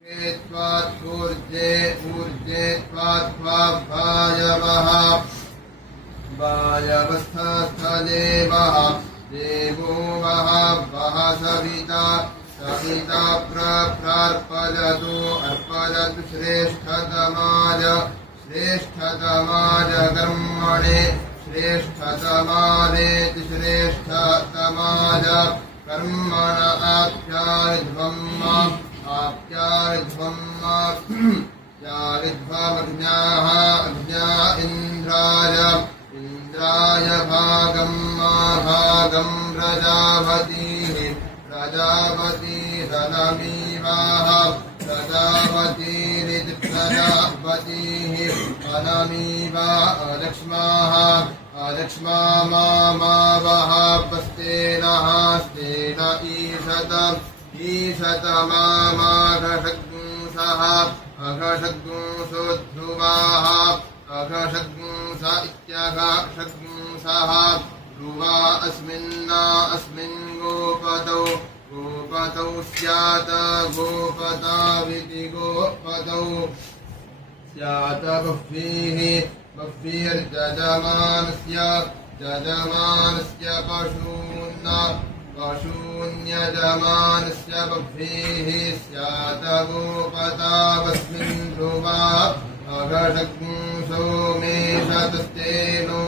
ऊर्जे ऊर्जे त्वाद्वायवः वायवस्थस्थदेवः देवो वः वः सविता सविता प्रार्पयतु अर्पयतु श्रेष्ठतमाय श्रेष्ठतमाय कर्मणे श्रेष्ठतमानेति श्रेष्ठतमाय कर्मण आप्यारिध्वम् यारिध्वमग्न्याः अग्न्या इन्द्राय इन्द्राय भागं भागं प्रजापतिः प्रजापतिरनमीवाः प्रजापतिरिति प्रजापतिः अनमीवा अलक्ष्माः अलक्ष्मा मावः पस्तेनः स्तेन ईशत ईशतमाघषग्ंसः अघषग्ंसोऽध्रुवाः अघषग्ंस इत्यघषग्ंसः ध्रुवा अस्मिन्ना अस्मिन् गोपतौ गोपतौ स्यात् गोपताविति गोपतौ स्यात् बह्वीः बह्वीर्जजमानस्य जजमानस्य पशून् पशून्यजमानस्य बह्वीः स्यात् गोपतावस्मिन् ध्रुवा अघषग्ंसो मेषतस्तेनो